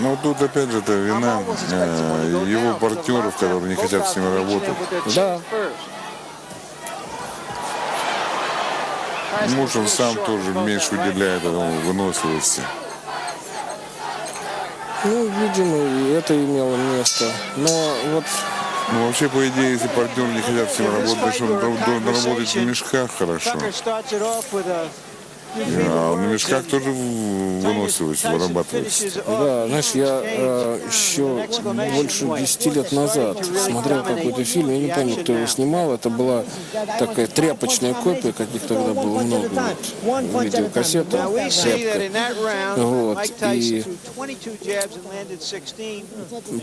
Ну тут опять же это вина его партнеров, которые не хотят с ним работать. Да. Муж он сам тоже меньше уделяет этому выносливости. Ну, видимо, и это имело место. Но вот... Ну, вообще, по идее, если партнеры не хотят с ним работать, что он должен работать в мешках хорошо. А на мешках тоже выносливость вырабатывается. Да, знаешь, я еще больше 10 лет назад смотрел какой-то фильм, я не помню, кто его снимал, это была такая тряпочная копия, каких тогда было много, вот, видеокассета, тряпка. Вот, и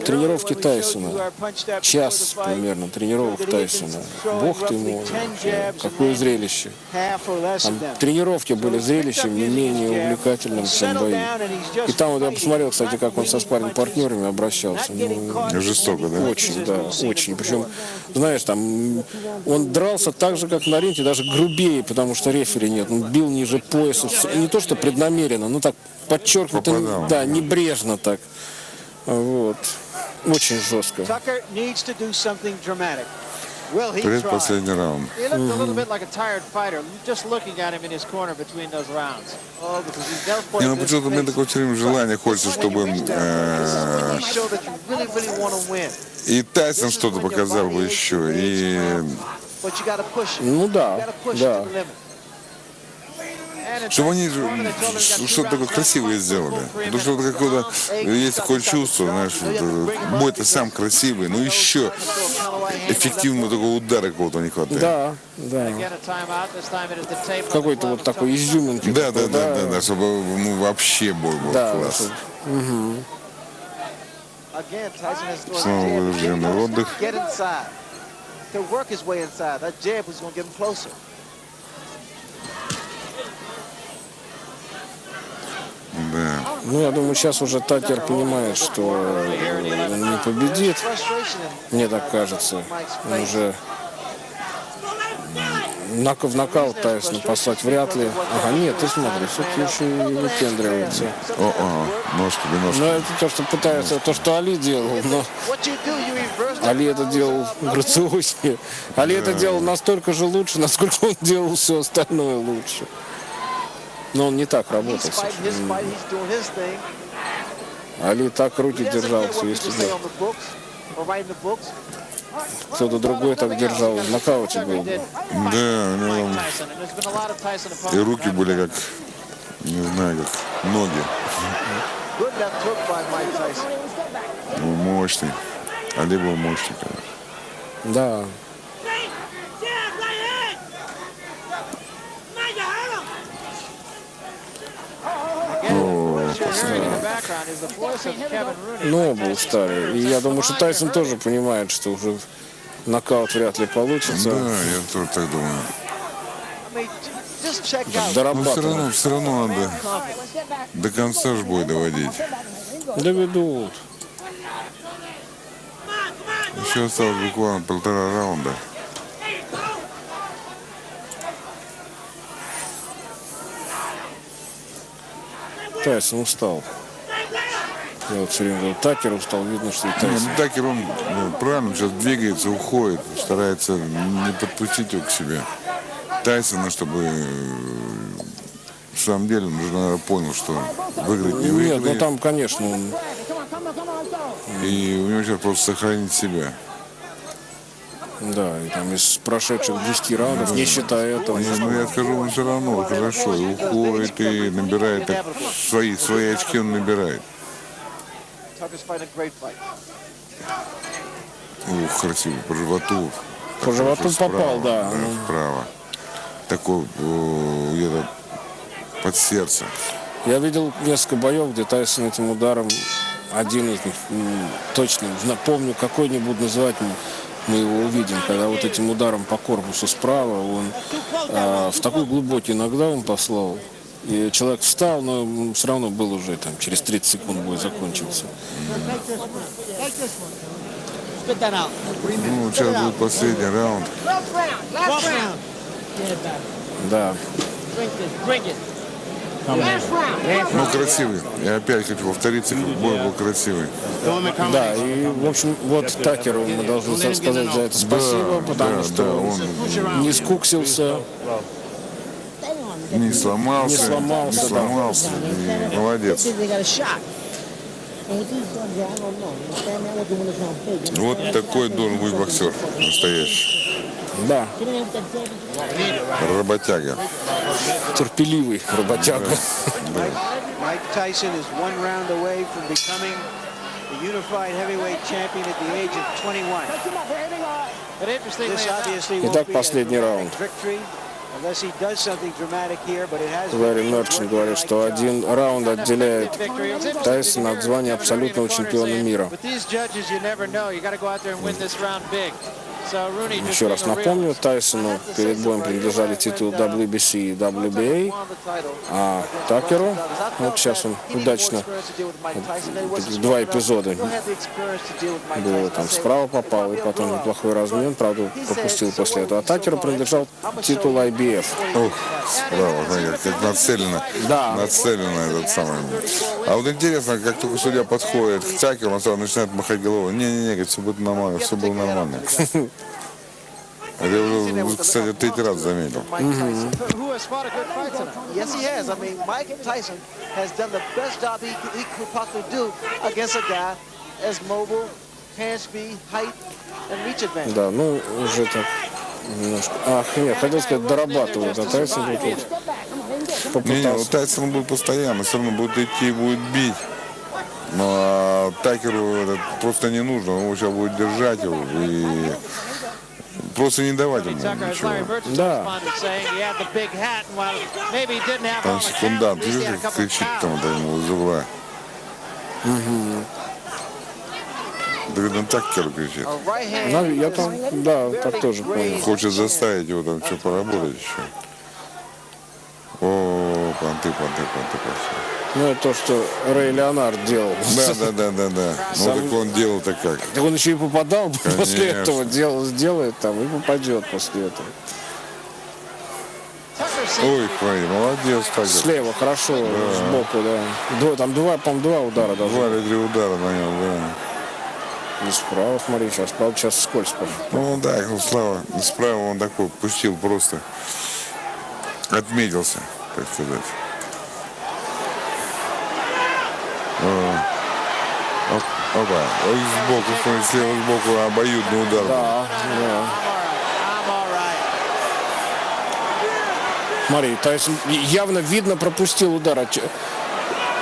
тренировки Тайсона, час примерно тренировок Тайсона. Бог ты мой, какое зрелище. Там тренировки были зрелищем не менее увлекательным, чем бои. И там вот я посмотрел, кстати, как он со спарринг-партнерами обращался. Ну, жестоко, да? Очень, да, очень. Причем, знаешь, там он дрался так же, как на ринге, даже грубее, потому что рефери нет. Он бил ниже пояса. Не то, что преднамеренно, но так подчеркнуто, да, небрежно так. Вот. Очень жестко. Предпоследний раунд. Не, ну почему-то у меня такое все время желание хочется, чтобы и Тайсон что-то показал бы еще, и... Ну да, да. Чтобы они что-то такое красивое сделали. Потому что вот какое-то есть такое чувство, знаешь, бой-то сам красивый, но еще эффективного такого удара какого-то не хватает. Да, да. Какой-то вот такой изюминки. Да, чтобы ну, вообще бой был класс. Угу. Снова вынужденный отдых. Да. Ну, я думаю, сейчас уже Такер понимает, что он не победит. Мне так кажется. Он уже в нокаут Тайсона послать вряд ли. Ага, нет, ты смотри, все-таки еще и выпендривается. Ножка. Но это то, что пытается, то, что Али делал. Но Али это делал грациознее. Али это делал настолько же лучше, насколько он делал все остальное лучше. Но он не так работал. Али так руки держал, все, если бы кто-то другой так держал, в нокауте был бы. Да, и руки были как, не знаю, как ноги. Мощный. Али был мощный, конечно. Да. Но оба устали. И я думаю, что Тайсон тоже понимает, что уже нокаут вряд ли получится. Да, я тоже так думаю. Дорабатывать. Все равно надо до конца ж бой доводить. Доведут. Еще осталось буквально 1,5 раунда. Тайсон устал. Я вот все время говорю, Такер устал, видно, что и Тайсон. Такер, он правильно сейчас двигается, уходит, старается не подпустить его к себе. Тайсона, чтобы в самом деле он уже, наверное, понял, что выиграть не выиграет. Нет, ну там, конечно, он... И у него сейчас просто сохранить себя. Да, и там из прошедших 10 раундов, не считая этого. Ну, я скажу, он все равно хорошо и уходит, и набирает, так, свои очки он набирает. Ух, красиво, по животу. По животу попал, да. Вправо. Такой где-то под сердце. Я видел несколько боев, где Тайсон этим ударом, один из них, точно, напомню, какой не буду называть, мы его увидим, когда вот этим ударом по корпусу справа он в такой глубокий нокдаун послал. И человек встал, но все равно был уже там, через 30 секунд бой закончился. Ну, сейчас будет последний раунд. Да. Ну, красивый. Я опять хочу повториться, бой был красивый. Да, и, в общем, вот Такеру мы должны сказать за это спасибо, потому что он не скуксился, не сломался, сломался, и молодец. Вот такой должен быть боксер настоящий. Да, Работяга. терпеливый работяга. Mike Tyson is 1 round away from becoming the unified heavyweight champion at the age of 21. This obviously won't Итак, be a последний раунд. victory unless he does something dramatic here, but it has Ларри Мерчант говорит, что один раунд отделяет Тайсона от звания абсолютного чемпиона мира. Еще раз напомню, Тайсону перед боем принадлежали титулы WBC и WBA, а Такеру, вот сейчас он удачно, два эпизода было, там справа попал, и потом неплохой размен, правда, пропустил после этого. А Такеру принадлежал титул IBF. Ух, справа, как нацелено, Да. нацелено этот самый. А вот интересно, как только судья подходит к Такеру, он сразу начинает махать головой. Не-не-не, говорит, все будет нормально, все было нормально. Это я уже, кстати, третий раз заметил. Yes, he has. I mean, Mike Tyson has done the best job he could possibly do against a guy as mobile, hand speed, height, and reach advantage. Да, ну уже так немножко. Ах, нет, хотел сказать, дорабатывает, а Тайсон вот тут Не-не, попытался. вот Тайсон будет постоянно, все равно будет идти, будет бить. Но Такеру это просто не нужно, он сейчас будет держать его и просто не давать ему ничего. Да. Там секундант, видишь, как кричит там вот ему из угла. Да когда он Такеру кричит. Ну, я там, да, так тоже понял. Хочет заставить его там что поработать еще. О, понты пошли. Ну, это то, что Рэй Леонард делал. Да. Ну так он делал-то как. Так он еще и попадал после Конечно. этого, сделает там и попадет после этого. Ой, смотри, молодец Такер. Слева, хорошо, сбоку, да. Там по-моему, два удара даже. 2 или 3 удара на нем, да. И справа, смотри, сейчас, правда, сейчас скользко. Ну да, ну Слава, справа он такой пустил просто. Отметился, так сказать. Опа, ой, сбоку, смотри, слева сбоку обоюдный удар. Да. Смотри, Тайсон явно видно пропустил удар.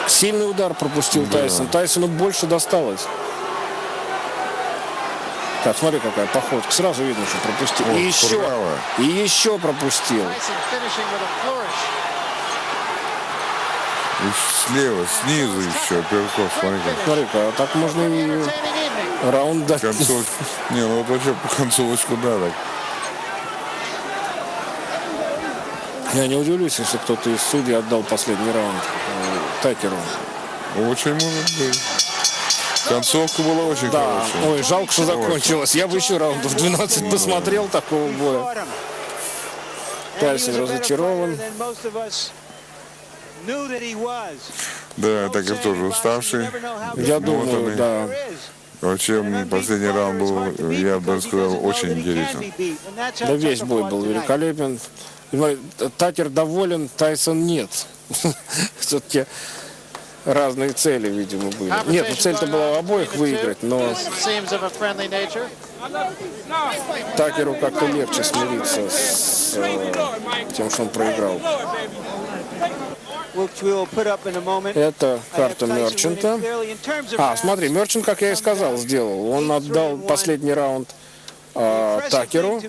Сильный удар пропустил Тайсон. Тайсону больше досталось. Так, смотри, какая походка. Сразу видно, что пропустил. О, И еще пропустил. И слева, снизу еще, апперкот, смотри-ка. Смотри-ка, а так можно и раунд дать. Не, ну вот вообще по концовочку, да, так. Я не удивлюсь, если кто-то из судей отдал последний раунд Такеру. Очень может быть. Концовка была очень Да, хорошая. ой, жалко, что закончилось. Я бы еще раундов 12 посмотрел такого боя. Тайсон разочарован. Да, Такер тоже уставший. Я думаю, да. Вообще, последний раунд был, я бы сказал, очень интересен. Да, весь бой был великолепен. Такер доволен, Тайсон нет. Все-таки разные цели, видимо, были. Нет, ну цель-то была у обоих выиграть, но Такеру как-то легче смириться с тем, что он проиграл. Это карта Мерчанта. Смотри, Мерчант, как я и сказал, сделал. Он отдал последний раунд Такеру.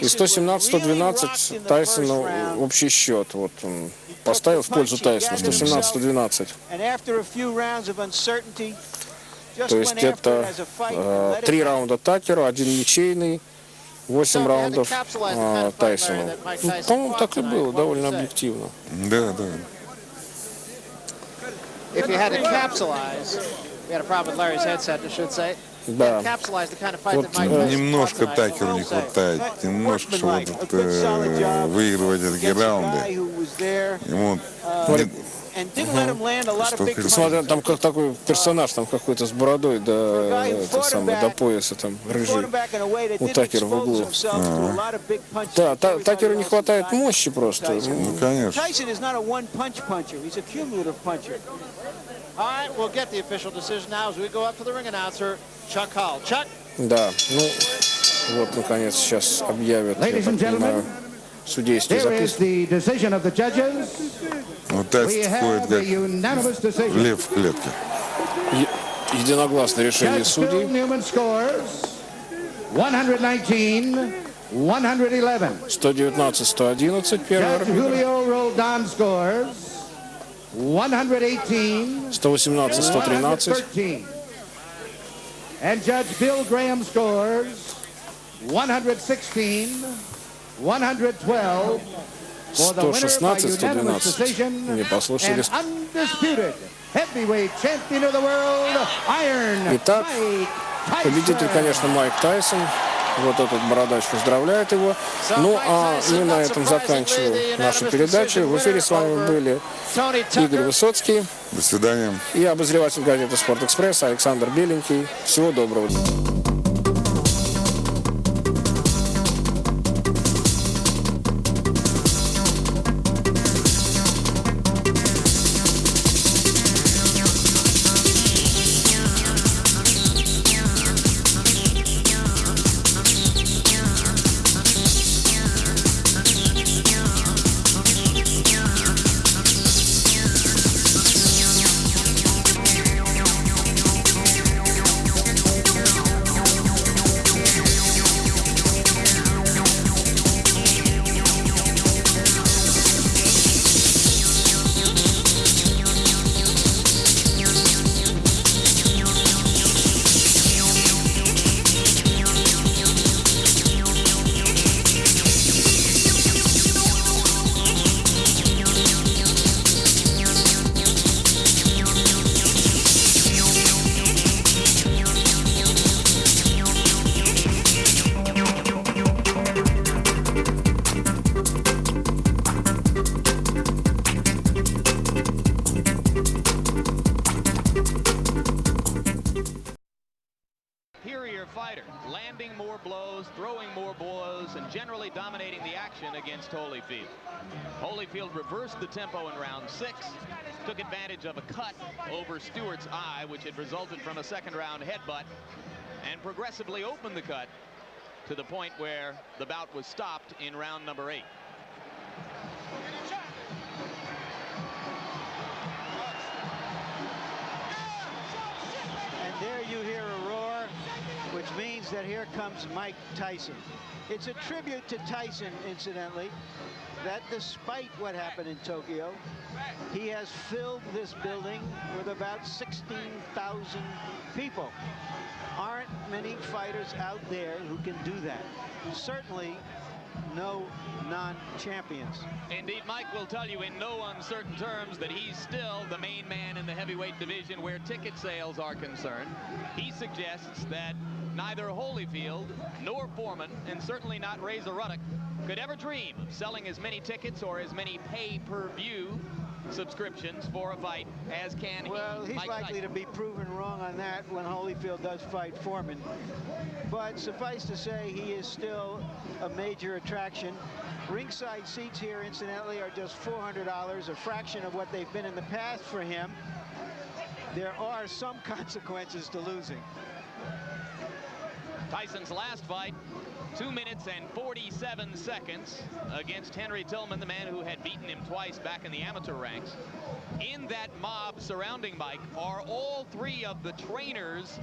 И 117-112 Тайсону общий счет. Вот он поставил в пользу Тайсона. 117-112. То есть это 3 раунда Такеру, 1 ничейный, 8 раундов Тайсону. Ну, по-моему, так и было, довольно объективно. Да. If you had to capsulize, we had a problem with Larry's headset, I should say. Да. capsulize the kind of fight Вот, that Mike Tyson Немножко fought tonight. Такеру не Well said. хватает, немножко, чтобы Workmanlike, вот, a good solid job выигрывать эти against a guy раунды. who was there Ему and didn't let him land a lot of big Смотря punches. там как такой персонаж, там какой-то с бородой до пояса, там рыжий. У Такера в углу. Да, Такеру не хватает мощи просто. Ну, конечно. Tyson is not a one-punch puncher. He's a cumulative puncher. All right, we'll get the official decision now as we go up to the ring announcer, Chuck Hall. Chuck? Да, ну вот наконец сейчас объявят, я так понимаю, судейские записки. Вот Тайсон входит как лев в клетке. Единогласное решение судей. 119-111 первый арбитр. 118-113. And Judge Bill Graham scores 116-112 for the winner by unanimous decision Не послушали. and undisputed heavyweight champion of the world, Iron Итак, Mike Tyson. победитель, конечно, Майк Тайсон. Вот этот бородач поздравляет его. Ну, а мы на этом заканчиваем нашу передачу. В эфире с вами были Игорь Высоцкий. До свидания. И обозреватель газеты «Спорт-экспресс» Александр Беленький. Всего доброго. landing more blows, throwing more blows, and generally dominating the action against Holyfield. Holyfield reversed the tempo in round 6, took advantage of a cut over Stewart's eye, which had resulted from a second-round headbutt, and progressively opened the cut to the point where the bout was stopped in round number 8. And there you hear a roar, which means that here comes Mike Tyson. It's a tribute to Tyson, incidentally, that despite what happened in Tokyo, he has filled this building with about 16,000 people. Aren't many fighters out there who can do that. Certainly no non-champions. Indeed, Mike will tell you in no uncertain terms that he's still the main man in the heavyweight division where ticket sales are concerned. He suggests that neither Holyfield nor Foreman, and certainly not Razor Ruddock, could ever dream of selling as many tickets or as many pay-per-view subscriptions for a fight as can he. Well, he's likely to be proven wrong on that when Holyfield does fight Foreman. But suffice to say, he is still a major attraction. Ringside seats here, incidentally, are just $400, a fraction of what they've been in the past for him. There are some consequences to losing. Tyson's last fight, 2 minutes and 47 seconds against Henry Tillman, the man who had beaten him twice back in the amateur ranks. In that mob surrounding Mike are all three of the trainers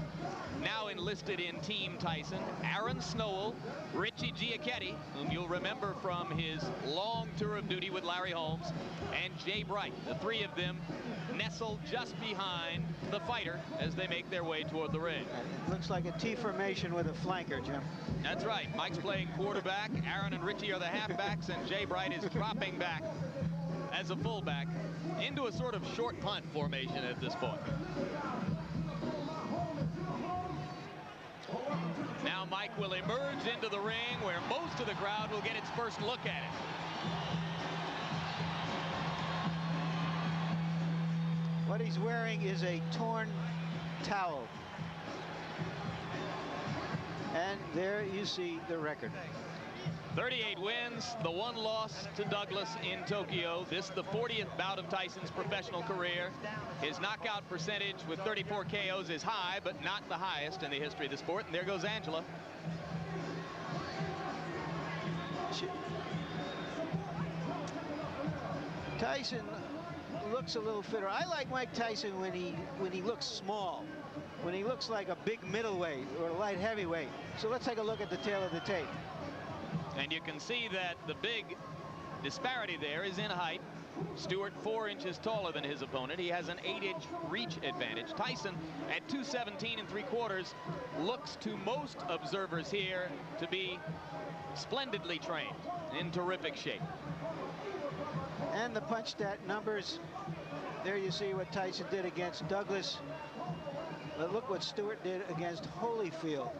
now enlisted in Team Tyson. Aaron Snowell, Richie Giacchetti, whom you'll remember from his long tour of duty with Larry Holmes, and Jay Bright. The three of them nestled just behind the fighter as they make their way toward the ring. It looks like a T formation with a flanker, Jim. That's right. Mike's playing quarterback. Aaron and Richie are the halfbacks, and Jay Bright is dropping back as a fullback into a sort of short punt formation at this point. Now Mike will emerge into the ring where most of the crowd will get its first look at it. What he's wearing is a torn towel. And there you see the record. 38 wins, the 1 loss to Douglas in Tokyo. This the 40th bout of Tyson's professional career. His knockout percentage with 34 KOs is high, but not the highest in the history of the sport. And there goes Angela. Tyson looks a little fitter. I like Mike Tyson when he looks small, when he looks like a big middleweight or a light heavyweight. So let's take a look at the tail of the tape. And you can see that the big disparity there is in height. Stewart 4 inches taller than his opponent. He has an 8-inch reach advantage. Tyson at 217 3/4 looks to most observers here to be splendidly trained, in terrific shape. And the punch stat numbers, there you see what Tyson did against Douglas. But look what Stewart did against Holyfield.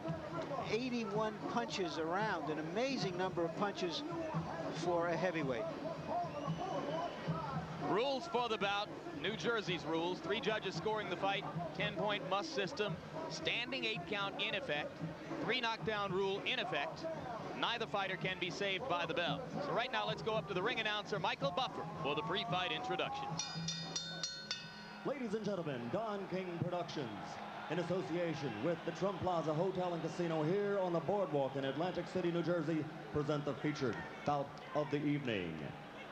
81 punches around, an amazing number of punches for a heavyweight. Rules for the bout, New Jersey's rules. 3 judges scoring the fight, 10-point must system, standing 8 count in effect, 3 knockdown rule in effect. Neither fighter can be saved by the bell. So right now let's go up to the ring announcer, Michael Buffer, for the pre-fight introduction. Ladies and gentlemen, Don King Productions, in association with the Trump Plaza Hotel and Casino here on the boardwalk in Atlantic City, New Jersey, present the featured bout of the evening.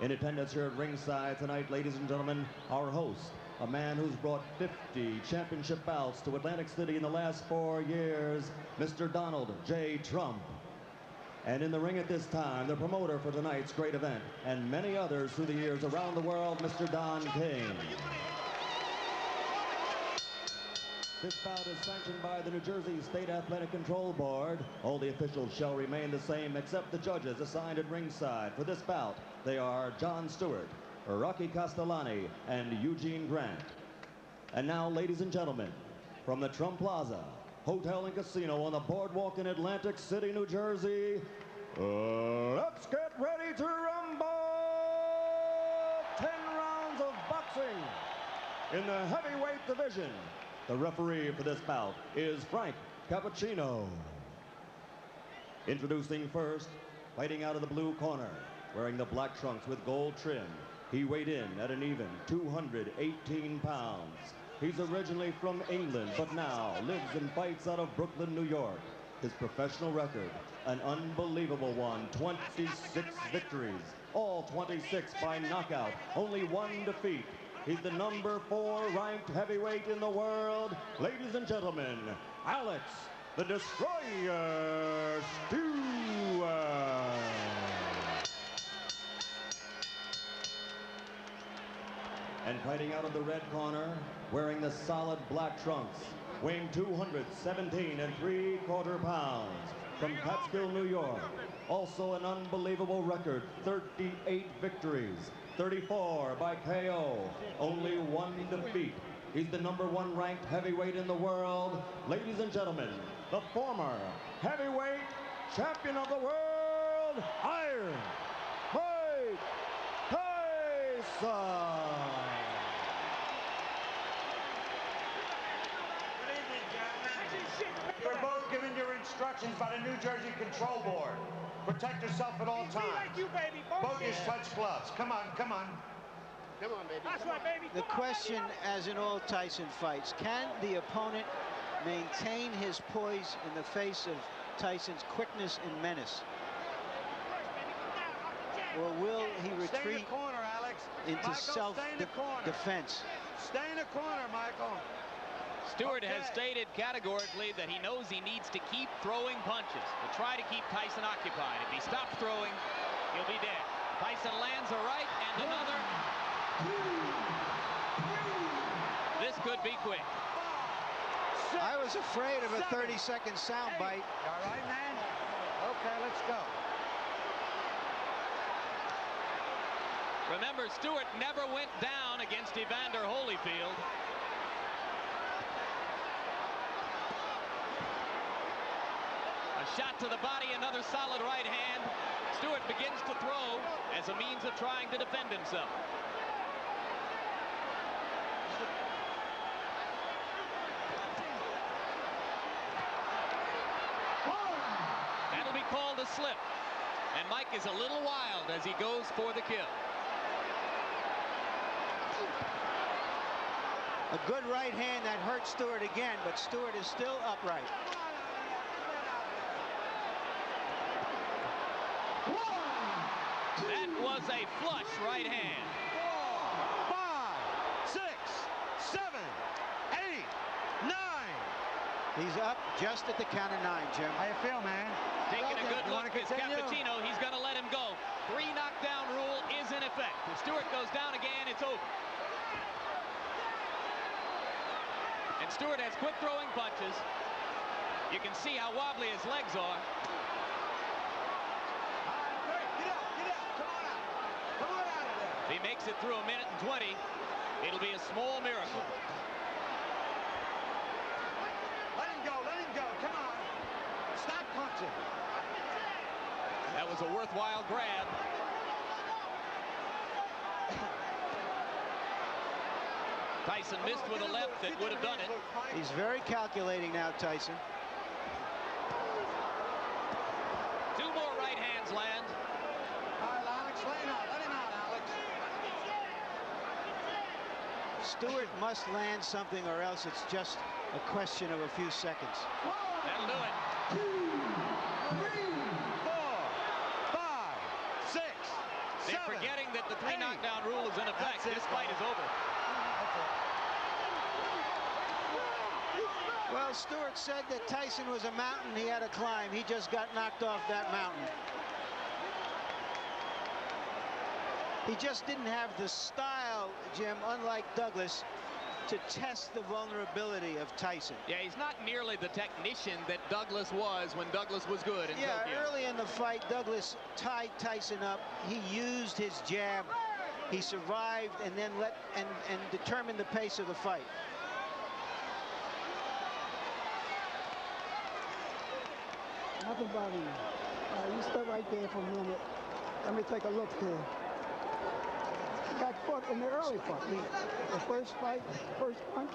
In attendance here at ringside tonight, ladies and gentlemen, our host, a man who's brought 50 championship bouts to Atlantic City in the last 4 years, Mr. Donald J. Trump. And in the ring at this time, the promoter for tonight's great event, and many others through the years around the world, Mr. Don King. This bout is sanctioned by the New Jersey State Athletic Control Board. All the officials shall remain the same except the judges assigned at ringside. For this bout, they are John Stewart, Rocky Castellani, and Eugene Grant. And now, ladies and gentlemen, from the Trump Plaza Hotel and Casino on the boardwalk in Atlantic City, New Jersey, let's get ready to rumble! 10 rounds of boxing in the heavyweight division. The referee for this bout is Frank Cappuccino. Introducing first, fighting out of the blue corner, wearing the black trunks with gold trim. He weighed in at an even 218 pounds. He's originally from England, but now lives and fights out of Brooklyn, New York. His professional record, an unbelievable one, 26 victories, all 26 by knockout, only 1 defeat. He's the number 4 ranked heavyweight in the world. Ladies and gentlemen, Alex, the Destroyer Stewart. And fighting out of the red corner, wearing the solid black trunks, weighing 217 3/4 pounds, from Catskill, New York. Also an unbelievable record, 38 victories, 34 by KO, only 1 defeat. He's the number 1 ranked heavyweight in the world. Ladies and gentlemen, the former heavyweight champion of the world, Iron Mike Tyson. You're both given your instructions by the New Jersey Control Board. Protect yourself at all times. Both your touch gloves. Come on, come on. Come on, baby. That's right, baby. The question, as in all Tyson fights, can the opponent maintain his poise in the face of Tyson's quickness and menace? Or will he retreat Stay in the corner, Alex. into self-defense? Stay in the corner, Michael. Stewart has stated categorically that he knows he needs to keep throwing punches to try to keep Tyson occupied. If he stops throwing, he'll be dead. Tyson lands a right and another. This could be quick. I was afraid of a 30-second soundbite. All right, man? Okay, let's go. Remember, Stewart never went down against Evander Holyfield. shot to the body, another solid right hand. Stewart begins to throw as a means of trying to defend himself. That'll be called a slip. And Mike is a little wild as he goes for the kill. A good right hand that hurt Stewart again, but Stewart is still upright. That was a flush right hand. 4, 5, 6, 7, 8, 9. He's up just at the count of 9, Jim. How you feel, man? Taking a good You look wanna is continue? Cappuccino. He's going to let him go. 3 knockdown rule is in effect. If Stewart goes down again, it's over. And Stewart has quick throwing punches. You can see how wobbly his legs are. If he makes it through 1 minute and 20, it'll be a small miracle. Let him go, come on. Stop punching. That was a worthwhile grab. Tyson missed with a left that would have done it. He's very calculating now, Tyson. 2 more right hands land. All right, Alex, let him out, Alex. Stewart must land something or else it's just a question of a few seconds. That'll do it. 2, 3, 4, 5, 6, They're 7. forgetting that the 3 knockdown rule is in effect. This fight is over. Well, Stewart said that Tyson was a mountain he had to climb. He just got knocked off that mountain. He just didn't have the style, Jim, unlike Douglas, to test the vulnerability of Tyson. Yeah, he's not nearly the technician that Douglas was when Douglas was good in Tokyo. Early in the fight, Douglas tied Tyson up. He used his jab. He survived and then and determined the pace of the fight. Nothing bothering you. You stay right there for a minute. Let me take a look here. You got fought in the early fight. The first fight, first punch.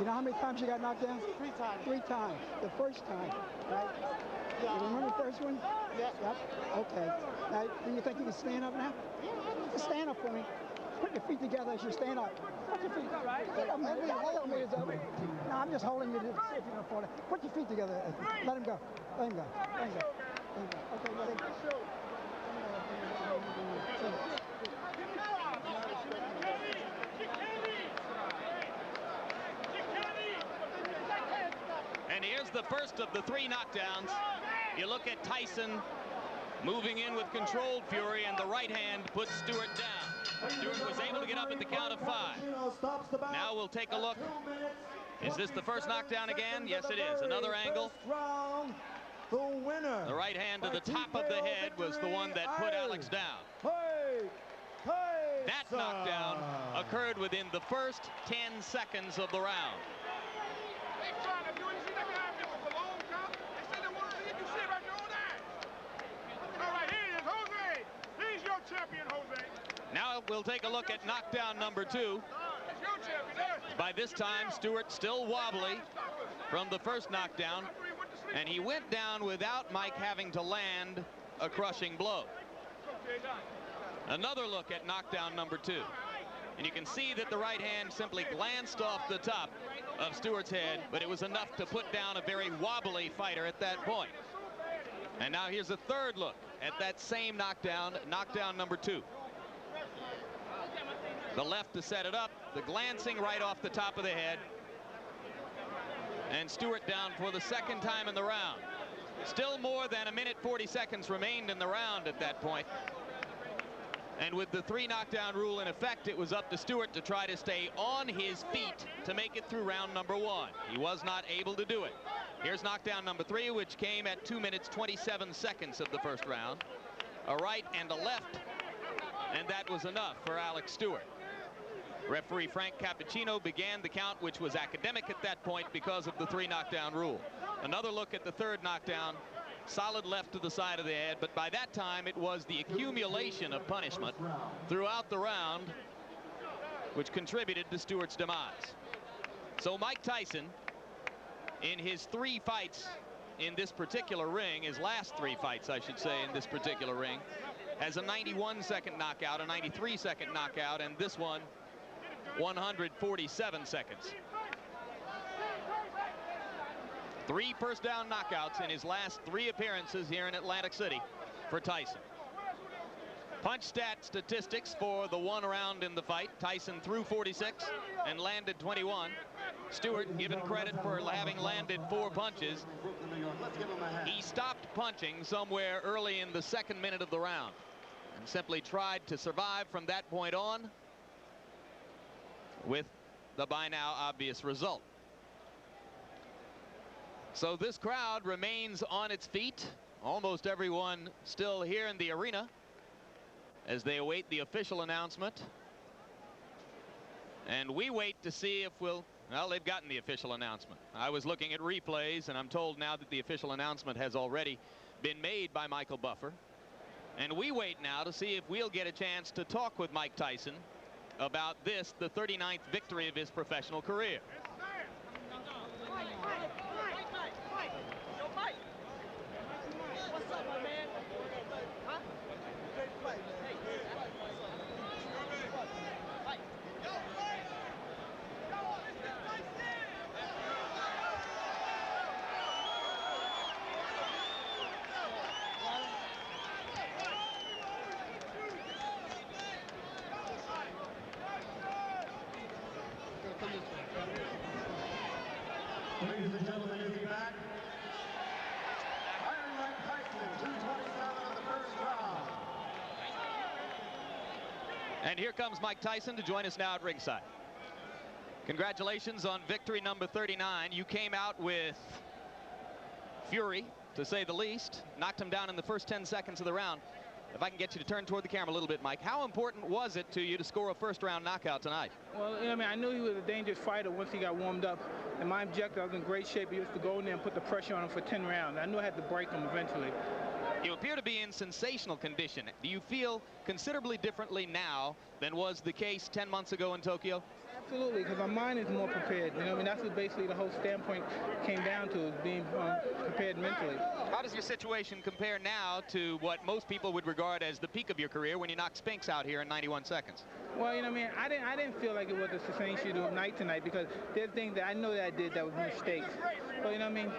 You know how many times you got knocked down? 3 times. 3 times. The first time, right? Yeah. You remember the first one? Yeah. Yep. Okay. Now, do you think you can stand up now? Yeah. Stand up for me. Put your feet together as you stand up. Put your feet. All right. Don't tell me it's over. No, I'm just holding you to see if you're gonna fall. Put your feet together. Let him go. Let him go. Let him go. Let him go. Okay, let him go. And here's the first of the 3 knockdowns. You look at Tyson moving in with controlled fury, and the right hand puts Stewart down. Stewart was able to get up at the count of 5. Now we'll take a look. Is this the first knockdown again? Yes, it is. Another angle. The winner. The right hand to the top of the head was the one that put Alex down. That knockdown occurred within the first 10 seconds of the round. Now we'll take a look at knockdown number 2. By this time, Stewart still wobbly from the first knockdown, and he went down without Mike having to land a crushing blow. Another look at knockdown number 2. And you can see that the right hand simply glanced off the top of Stewart's head, but it was enough to put down a very wobbly fighter at that point. And now here's a third look at that same knockdown, knockdown number 2. The left to set it up, the glancing right off the top of the head. And Stewart down for the second time in the round. Still more than 1 minute 40 seconds remained in the round at that point. And with the 3 knockdown rule in effect, it was up to Stewart to try to stay on his feet to make it through round number 1. He was not able to do it. Here's knockdown number 3, which came at 2 minutes 27 seconds of the first round. A right and a left, and that was enough for Alex Stewart. Referee Frank Cappuccino began the count, which was academic at that point because of the 3 knockdown rule. Another look at the third knockdown. Solid left to the side of the head, but by that time it was the accumulation of punishment throughout the round which contributed to Stewart's demise. So Mike Tyson, in his 3 fights in this particular ring, his last 3 fights I should say in this particular ring, has a 91-second knockout, a 93-second knockout, and this one 147 seconds. 3 first down knockouts in his last 3 appearances here in Atlantic City for Tyson. Punch stat statistics for the 1 round in the fight. Tyson threw 46 and landed 21. Stewart given credit for having landed 4 punches. He stopped punching somewhere early in the 2nd minute of the round and simply tried to survive from that point on, with the by now obvious result. So this crowd remains on its feet, almost everyone still here in the arena, as they await the official announcement. And we wait to see if well, they've gotten the official announcement. I was looking at replays, and I'm told now that the official announcement has already been made by Michael Buffer. And we wait now to see if we'll get a chance to talk with Mike Tyson about this, the 39th victory of his professional career. Ladies and gentlemen, you'll be back. Iron Mike Tyson, 227 in the first round. And here comes Mike Tyson to join us now at ringside. Congratulations on victory number 39. You came out with fury, to say the least. Knocked him down in the first 10 seconds of the round. If I can get you to turn toward the camera a little bit, Mike, how important was it to you to score a first-round knockout tonight? Well, you know, I mean, I knew he was a dangerous fighter once he got warmed up. And my objective, I was in great shape. He was to go in there and put the pressure on him for 10 rounds. I knew I had to break him eventually. You appear to be in sensational condition. Do you feel considerably differently now than was the case 10 months ago in Tokyo? Absolutely, because my mind is more prepared. You know, I mean, that's what basically the whole standpoint came down to, is being prepared mentally. How does your situation compare now to what most people would regard as the peak of your career when you knocked Spinks out here in 91 seconds? Well, you know, I mean, I didn't feel like it was a same shit of night tonight, because there's things that I know that I did that was mistakes. So, you know what I mean?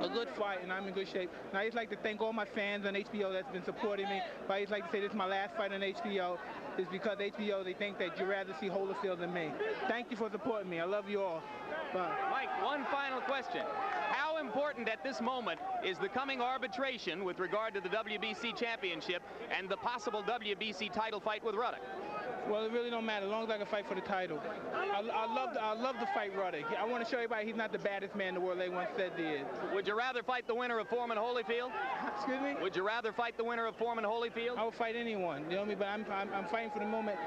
A good fight, and I'm in good shape. And I just like to thank all my fans on HBO that's been supporting me. But I just like to say this is my last fight on HBO. It's because HBO, they think that you'd rather see Holyfield than me. Thank you for supporting me. I love you all. Bye. Mike, one final question. How important at this moment is the coming arbitration with regard to the WBC championship and the possible WBC title fight with Ruddock? Well, it really don't matter, as long as I can fight for the title. I love to fight Ruddock. I want to show everybody he's not the baddest man in the world they once said he is. Would you rather fight the winner of Foreman Holyfield? Excuse me? Would you rather fight the winner of Foreman Holyfield? I would fight anyone, you know what I mean? But I'm fighting for the moment.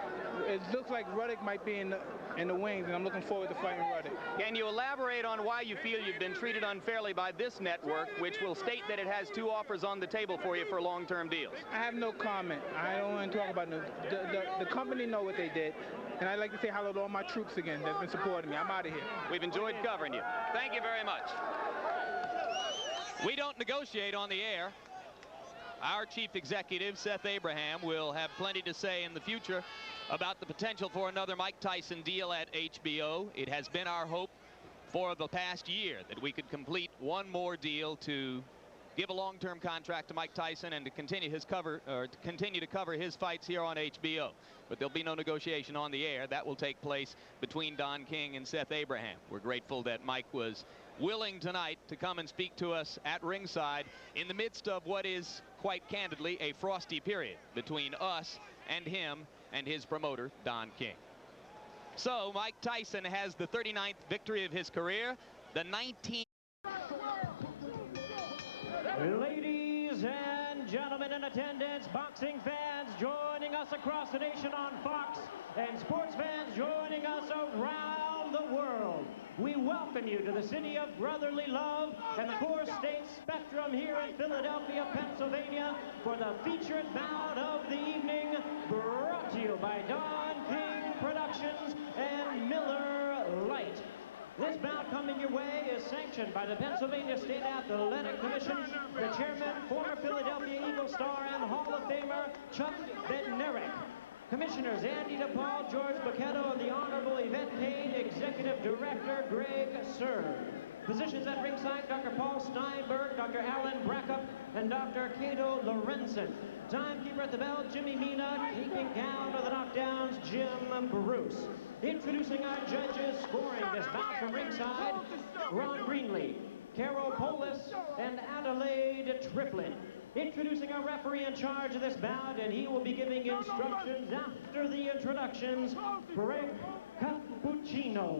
It looks like Ruddock might be in the wings, and I'm looking forward to fighting Ruddock. Can you elaborate on why you feel you've been treated unfairly by this network, which will state that it has 2 offers on the table for you for long-term deals? I have no comment. I don't want to talk about the company know what they did, and I'd like to say hello to all my troops again that's been supporting me. I'm out of here. We've enjoyed covering you. Thank you very much. We don't negotiate on the air. Our chief executive, Seth Abraham, will have plenty to say in the future about the potential for another Mike Tyson deal at HBO. It has been our hope for the past year that we could complete one more deal to give a long-term contract to Mike Tyson and to continue to cover his fights here on HBO. But there'll be no negotiation on the air. That will take place between Don King and Seth Abraham. We're grateful that Mike was willing tonight to come and speak to us at ringside in the midst of what is, quite candidly, a frosty period between us and him and his promoter, Don King. So Mike Tyson has the 39th victory of his career, the 19th. Ladies and gentlemen in attendance, boxing fans joining us across the nation on Fox, and sports fans joining us around the world. we welcome you to the city of brotherly love and the four-state spectrum here in Philadelphia, Pennsylvania, for the featured bout of the evening, brought to you by Don King Productions and Miller Lite. This bout coming your way is sanctioned by the Pennsylvania State Athletic Commission, the chairman, former Philadelphia Eagle star and Hall of Famer Chuck Bednarik. Commissioners Andy DePaul, George Bocchetto, and the Honorable Yvette Payne, Executive Director Greg Serb. Positions at ringside, Dr. Paul Steinberg, Dr. Alan Brackup, and Dr. Cato Lorenzen. Timekeeper at the bell, Jimmy Mina. Keeping count of the knockdowns, Jim Bruce. Introducing our judges, scoring this bout from ringside, Ron Greenlee, Carol Polis, and Adelaide Triplett. Introducing our referee in charge of this bout, and he will be giving instructions after the introductions, Greg Cappuccino.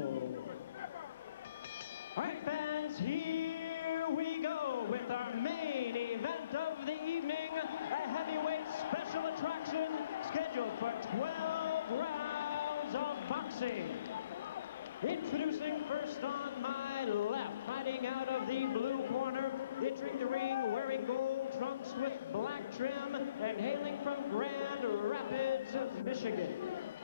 All right, fans, here we go with our main event of the evening, a heavyweight special attraction scheduled for 12 rounds of boxing. Introducing first on my left, fighting out of the blue corner, entering the ring wearing gold trunks with black trim and hailing from Grand Rapids, Michigan.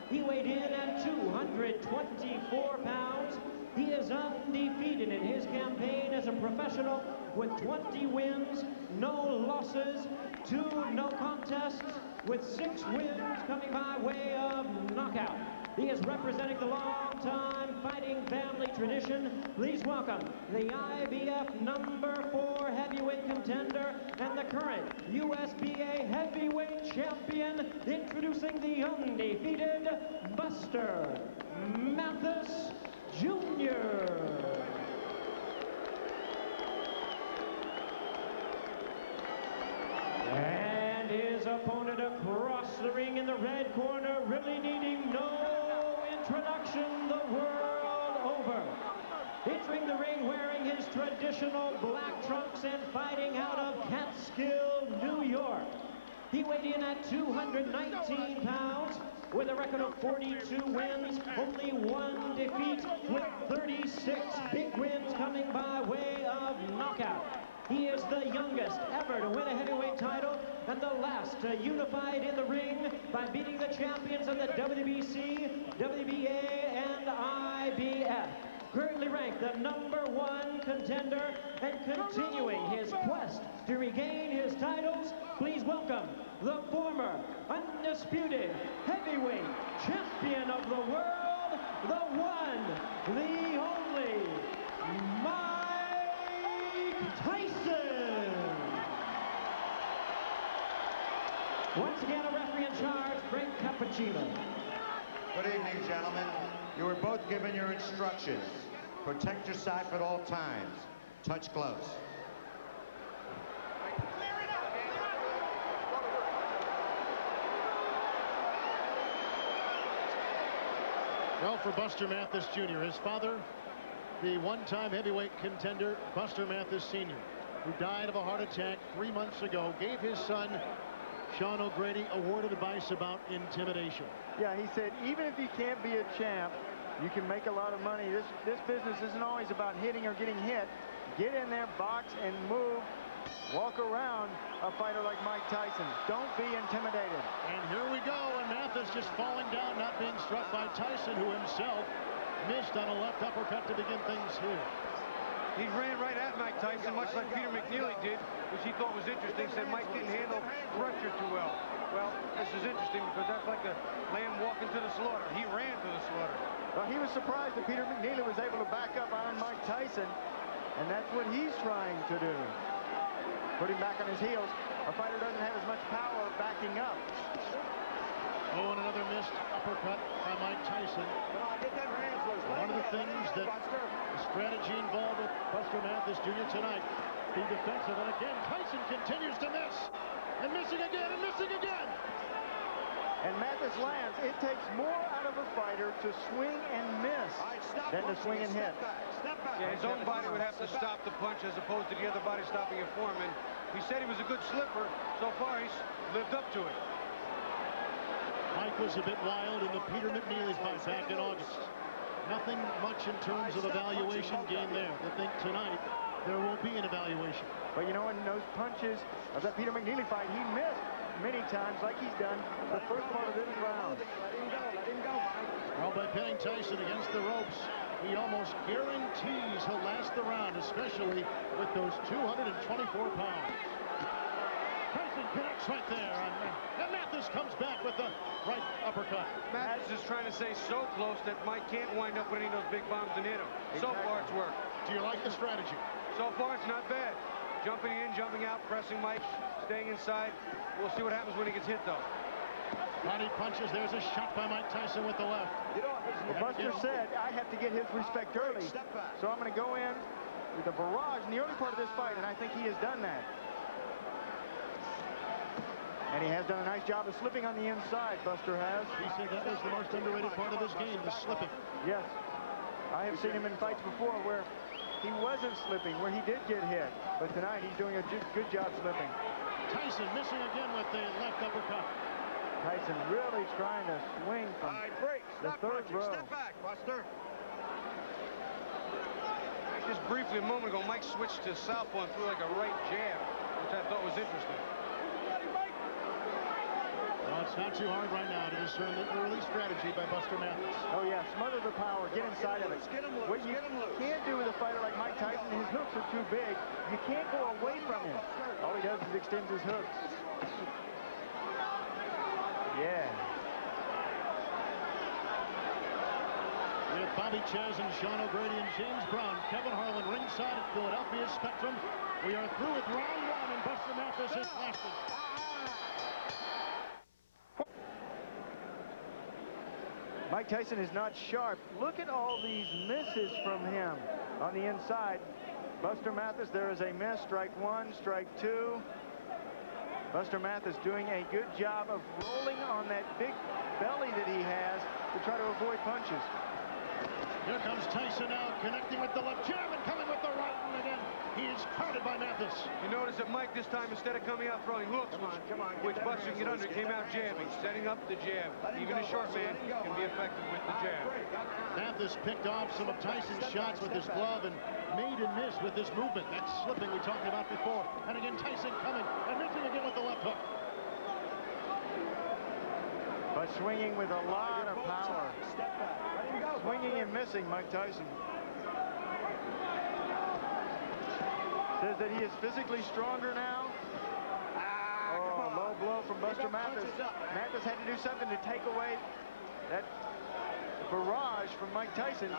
He weighed in at 224 pounds. He is undefeated in his campaign as a professional with 20 wins, no losses, 2 no contests, with 6 wins coming by way of knockout. He is representing the long-time fighting family tradition. Please welcome the IBF #4 heavyweight contender and the current USBA heavyweight champion, introducing the undefeated Buster Mathis Jr. And his opponent across the ring in the red corner, really needing no introduction the world over. Entering the ring wearing his traditional black trunks and fighting out of Catskill, New York. He weighed in at 219 pounds with a record of 42 wins, only 1 defeat, with 36 big wins coming by way of knockout. He is the youngest ever to win a heavyweight title and the last to unify it in the ring by beating the champions of the WBC, WBA, and IBF. Currently ranked the #1 contender and continuing his quest to regain his titles, please welcome the former undisputed heavyweight champion of the world, the one, the only, Mike Tyson. Once again, a referee in charge, Greg Cappuccino. Good evening, gentlemen. You were both given your instructions. Protect yourself at all times. Touch gloves. Well, for Buster Mathis Jr., his father, the one-time heavyweight contender, Buster Mathis Sr., who died of a heart attack 3 months ago, gave his son, Sean O'Grady, a word of advice about intimidation. Yeah, he said, even if you can't be a champ, you can make a lot of money. This business isn't always about hitting or getting hit. Get in there, box, and move. Walk around a fighter like Mike Tyson. Don't be intimidated. And here we go, and Mathis just falling down, not being struck by Tyson, who himself missed on a left uppercut to begin things here. He ran right at Mike Tyson, much like Peter McNeely did, which he thought was interesting. Said Mike didn't handle pressure too well. Well, this is interesting because that's like a lamb walking to the slaughter. He ran to the slaughter. Well, he was surprised that Peter McNeely was able to back up on Mike Tyson, and that's what he's trying to do. Put him back on his heels. A fighter doesn't have as much power backing up. Oh, and another missed uppercut by Mike Tyson. One of the things that the strategy involved with Buster Mathis Jr. tonight, be defensive. And again, Tyson continues to miss. And missing again, and missing again. And Mathis lands. It takes more out of a fighter to swing and miss than to swing and hit. Yeah, his own body would have to stop the punch as opposed to the other body stopping it for him. And he said he was a good slipper. So far, he's lived up to it. Mike was a bit wild in the Peter McNeely fight back in August. Nothing much in terms of evaluation gain there. They think tonight there will be an evaluation. But you know, in those punches of that Peter McNeely fight, he missed many times like he's done the first part of this round. Let him go, Mike. Well, by pinning Tyson against the ropes, he almost guarantees he'll last the round, especially with those 224 pounds. Tyson connects right there, and Mathis comes back with the right uppercut. Mathis is trying to stay so close that Mike can't wind up putting those big bombs and hit him. So far, it's worked. Do you like the strategy? So far, it's not bad. Jumping in, jumping out, pressing Mike, staying inside. We'll see what happens when he gets hit, though. Body punches. There's a shot by Mike Tyson with the left. Well, Buster said, I have to get his respect early, so I'm going to go in with a barrage in the early part of this fight, and I think he has done that. And he has done a nice job of slipping on the inside, Buster has. He said that was the most underrated part of his game, the slipping. Yes. I have seen him in fights before where he wasn't slipping, where he did get hit. But tonight, he's doing a good job slipping. Tyson missing again with the left uppercut. Tyson really trying to swing from the third row. Step back, Buster. Just briefly a moment ago, Mike switched to southpaw and threw like a right jab, which I thought was interesting. Well, it's not too hard right now to discern the early strategy by Buster Mathis. Oh, yeah, smother the power, get inside of it. What you can't do with a fighter like Mike Tyson, his hooks are too big. You can't go away from him. All he does is extends his hooks. Yeah. With Bobby Chaz and Sean O'Grady and James Brown, Kevin Harlan ringside at Philadelphia Spectrum. We are through with round one, and Buster Mathis has lasted. Mike Tyson is not sharp. Look at all these misses from him on the inside. Buster Mathis, there is a miss. Strike one, strike two. Buster Mathis doing a good job of rolling on that big belly that he has to try to avoid punches. Here comes Tyson now, connecting with the left jab and coming with the right, and again, he is crowded by Mathis. You notice that Mike this time, instead of coming out throwing hooks, which Buster can get under, came out jabbing, setting up the jab. Even a short man can be effective with the jab. Mathis picked off some of Tyson's shots with his glove and made and missed with this movement. That slipping we talked about before. And again, Tyson coming and missing again with the left hook. But swinging with a lot of power. Swinging and missing, Mike Tyson. Says that he is physically stronger now. Oh, low blow from Buster Mathis. Mathis had to do something to take away that barrage from Mike Tyson.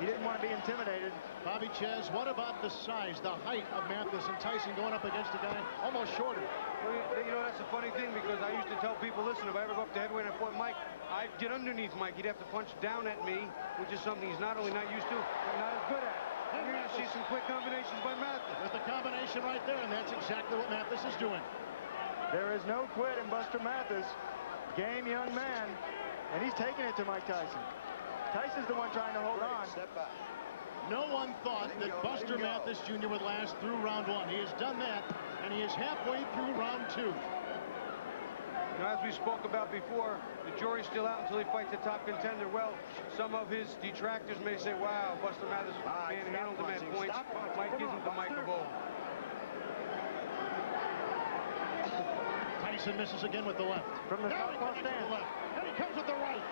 He didn't want to be intimidated. Bobby Chaz, what about the size, the height of Mathis and Tyson going up against a guy almost shorter? Well, you know, that's a funny thing because I used to tell people, listen, if I ever go up to heavyweight and I fought Mike, I'd get underneath Mike. He'd have to punch down at me, which is something he's not only not used to, but not as good at. And you're going to see some quick combinations by Mathis. There's the combination right there, and that's exactly what Mathis is doing. There is no quit in Buster Mathis. Game young man, and he's taking it to Mike Tyson. Tyson's the one trying to hold on. No one thought that Buster Mathis Jr. would last through round one. He has done that, and he is halfway through round two. You know, as we spoke about before, the jury's still out until he fights a top contender. Well, some of his detractors may say, wow, Buster Mathis manhandled him at points. Mike isn't the Mike of old. Tyson misses again with the left. From the now southpaw stand. And he comes with the right.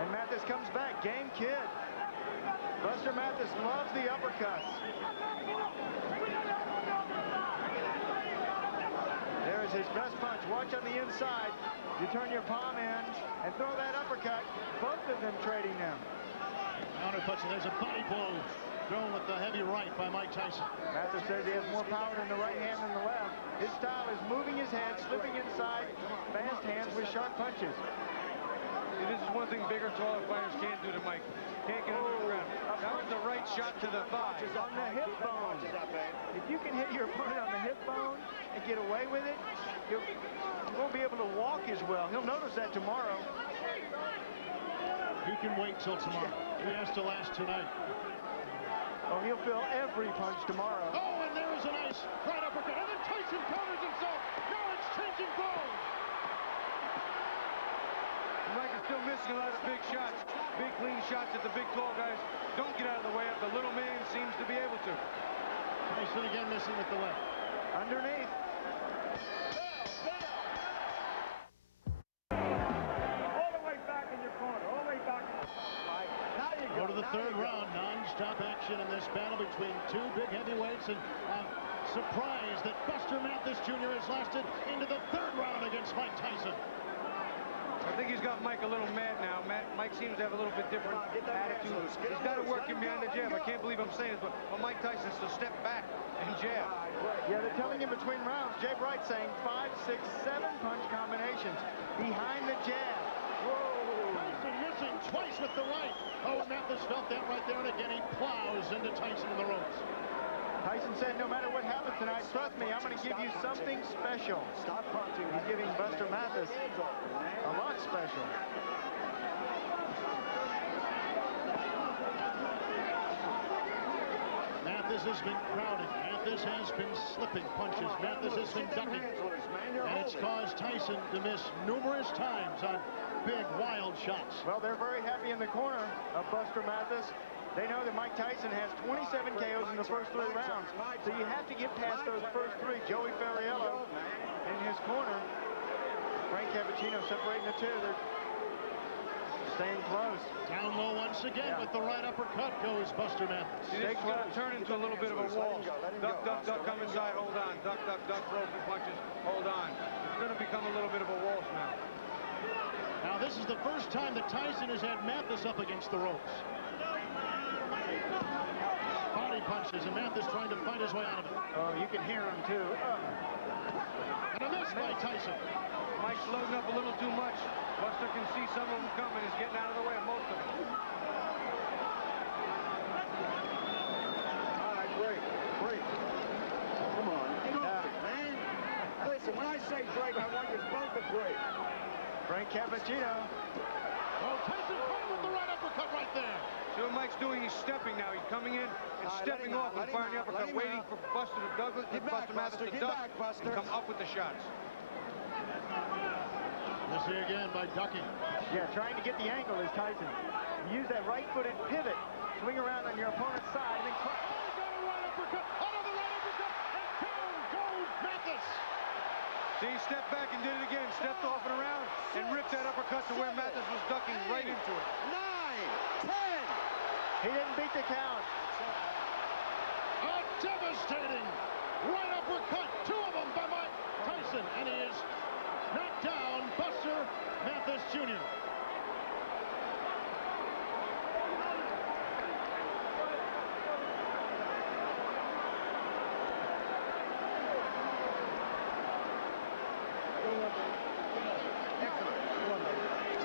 And Mathis comes back. Game kid. Buster Mathis loves the uppercuts. There is his best punch. Watch on the inside. You turn your palm in and throw that uppercut. Both of them trading them. Counter punch. There's a body blow thrown with the heavy right by Mike Tyson. Mathis says he has more power in the right hand than the left. His style is moving his head, slipping inside, fast hands with sharp punches. And this is one thing bigger, taller fighters can't do to Mike. Can't get under the ground. That was the right shot to the thigh. On the hip bone. If you can hit your opponent on the hip bone and get away with it, you won't be able to walk as well. He'll notice that tomorrow. He can wait till tomorrow. He has to last tonight. Oh, he'll feel every punch tomorrow. Oh, and there is a nice right uppercut. And then Tyson counters himself. Now it's changing blows. Mike is still missing a lot of big shots. clean shots that the big, tall guys don't get out of the way of. The little man seems to be able to. Tyson again missing with the left. Underneath. All the way back in your corner. All the way back in your corner. Now you Go to the third round. Non-stop action in this battle between two big heavyweights. And surprised that Buster Mathis Jr. has lasted into the third round against Mike Tyson. I think he's got Mike a little mad now. Mike seems to have a little bit different attitude. He's got to work him behind the jab. I can't believe I'm saying this, but Mike Tyson's to step back and jab. Yeah, they're telling him between rounds. Jay Bright saying 5, 6, 7 punch combinations behind the jab. Whoa! Tyson missing twice with the right. Oh, Mathis felt that right there, and again he plows into Tyson in the ropes. Tyson said, no matter what happens tonight, trust me, I'm going to give you something special. Stop punching. He's giving Buster Mathis a lot special. Mathis has been crowding. Mathis has been slipping punches. Mathis has been ducking. And it's caused Tyson to miss numerous times on big, wild shots. Well, they're very happy in the corner of Buster Mathis. They know that Mike Tyson has 27 KOs in the first 3 rounds. So you have to get past those first 3. Joey Ferriello in his corner. Frank Cappuccino separating the two. They're staying close. Down low once again with the right uppercut goes Buster Mathis. See, this is going to turn into a little bit of a wall. Duck, duck, duck, come inside, hold on. Duck, duck, duck, broken punches, hold on. It's going to become a little bit of a waltz now. Now this is the first time that Tyson has had Mathis up against the ropes. Body punches, and Mathis trying to fight his way out of it. Oh, you can hear him too. And a miss by Tyson. Mike's loading up a little too much. Buster can see some of them coming. He's getting out of the way of most of them. All right, break. Break. Come on. Get off it, man. Listen, when I say break, I want you both to break. Frank Cappuccino. Oh, Tyson caught with the right uppercut right there. See what Mike's doing? He's stepping now. He's coming in and stepping off and firing the uppercut, waiting for Buster Mathis to duck and come up with the shots. This here again by ducking. Yeah, trying to get the angle is Tyson. You use that right-footed pivot, swing around on your opponent's side, and then crack. Oh, he got a right uppercut. Another right uppercut, and down goes Mathis. See, he stepped back and did it again. Stepped off and around and ripped that uppercut to where Mathis was ducking right into it. 9, 10. He didn't beat the count. A devastating right uppercut. 2 of them by Mike Tyson, and he is knocked down Buster Mathis Jr.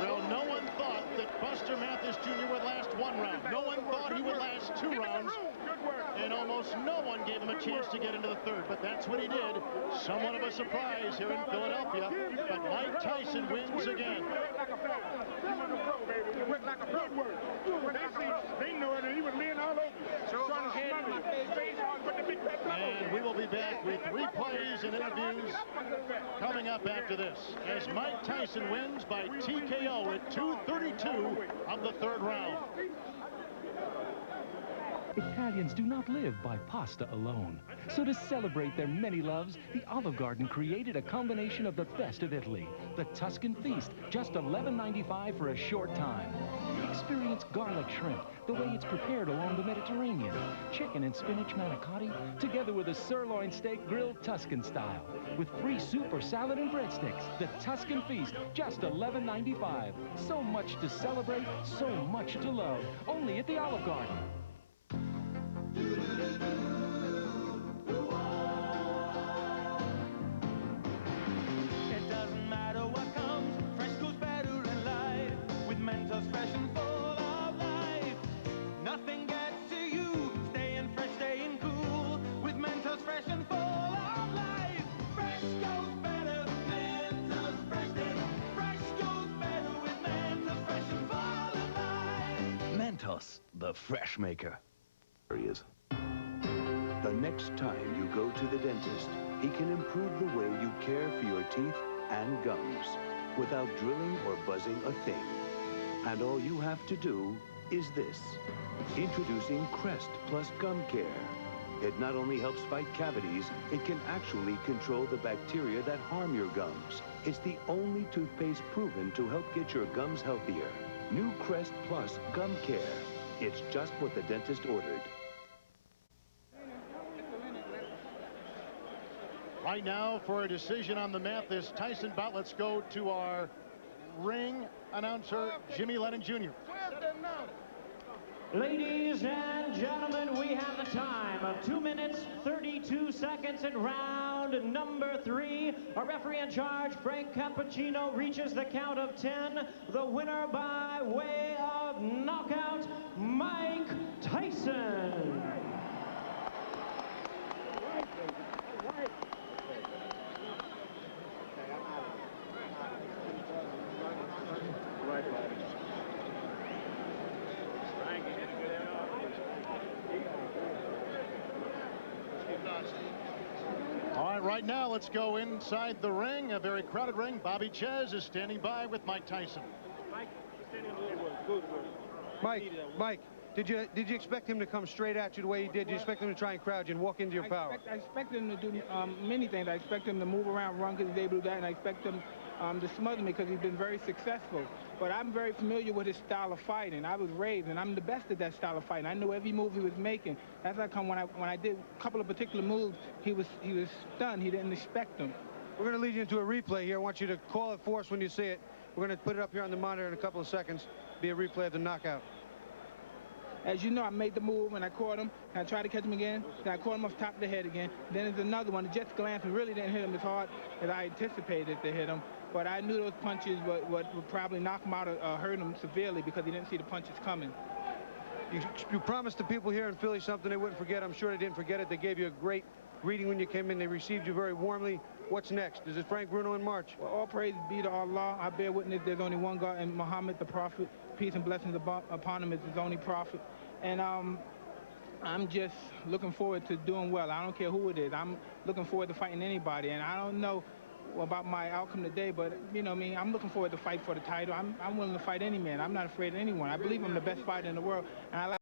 Well, no one thought that Buster Mathis Jr. would last 1 round. No one thought he would last 2 rounds. And almost no one gave him a chance to get into the 3rd, but that's what he did. Somewhat of a surprise here in Philadelphia, but Mike Tyson wins again. They know it, and he was laying all over And we will be back with replays and interviews coming up after this, as Mike Tyson wins by TKO at 2:32 of the 3rd round. Italians do not live by pasta alone. So to celebrate their many loves, the Olive Garden created a combination of the best of Italy. The Tuscan Feast, just $11.95 for a short time. Experience garlic shrimp, the way it's prepared along the Mediterranean. Chicken and spinach manicotti, together with a sirloin steak grilled Tuscan style. With free soup or salad and breadsticks. The Tuscan Feast, just $11.95. So much to celebrate, so much to love. Only at the Olive Garden. It doesn't matter what comes, fresh goes better in life. With Mentos fresh and full of life. Nothing gets to you, staying fresh, staying cool. With Mentos fresh and full of life. Fresh goes better, Mentos fresh days. Fresh goes better with Mentos fresh and full of life. Mentos, the fresh maker. Areas. The next time you go to the dentist, he can improve the way you care for your teeth and gums without drilling or buzzing a thing. And all you have to do is this. Introducing Crest Plus Gum Care. It not only helps fight cavities, it can actually control the bacteria that harm your gums. It's the only toothpaste proven to help get your gums healthier. New Crest Plus Gum Care. It's just what the dentist ordered. Right now, for a decision on the mat, this Tyson bout, let's go to our ring announcer, Jimmy Lennon Jr. Ladies and gentlemen, we have a time of 2 minutes, 32 seconds in round number 3. Our referee in charge, Frank Cappuccino, reaches the count of 10. The winner by way of knockout, Mike Tyson. All right, right now, let's go inside the ring, a very crowded ring. Bobby Chez is standing by with Mike Tyson. Mike, did you expect him to come straight at you the way he did? Did you expect him to try and crowd you and walk into your power? I expect him to do many things. I expect him to move around, run because he's able to do that, and I expect him to smother me because he's been very successful. But I'm very familiar with his style of fighting. I was raised, and I'm the best at that style of fighting. I knew every move he was making. That's how come when I did a couple of particular moves, he was stunned. He didn't expect them. We're going to lead you into a replay here. I want you to call it for us when you see it. We're going to put it up here on the monitor in a couple of seconds. Be a replay of the knockout. As you know, I made the move, and I caught him, and I tried to catch him again, then I caught him off the top of the head again. Then there's another one. The Jets glance really didn't hit him as hard as I anticipated to hit him, but I knew those punches would probably knock him out or hurt him severely because he didn't see the punches coming. You promised the people here in Philly something they wouldn't forget. I'm sure they didn't forget it. They gave you a great greeting when you came in. They received you very warmly. What's next? Is it Frank Bruno in March? Well, all praise be to Allah. I bear witness there's only one God, and Muhammad the Prophet, peace and blessings upon him, is his only prophet. And I'm just looking forward to doing well. I don't care who it is. I'm looking forward to fighting anybody. And I don't know about my outcome today, but, you know what I mean, I'm looking forward to fight for the title. I'm willing to fight any man. I'm not afraid of anyone. I believe I'm the best fighter in the world. And I like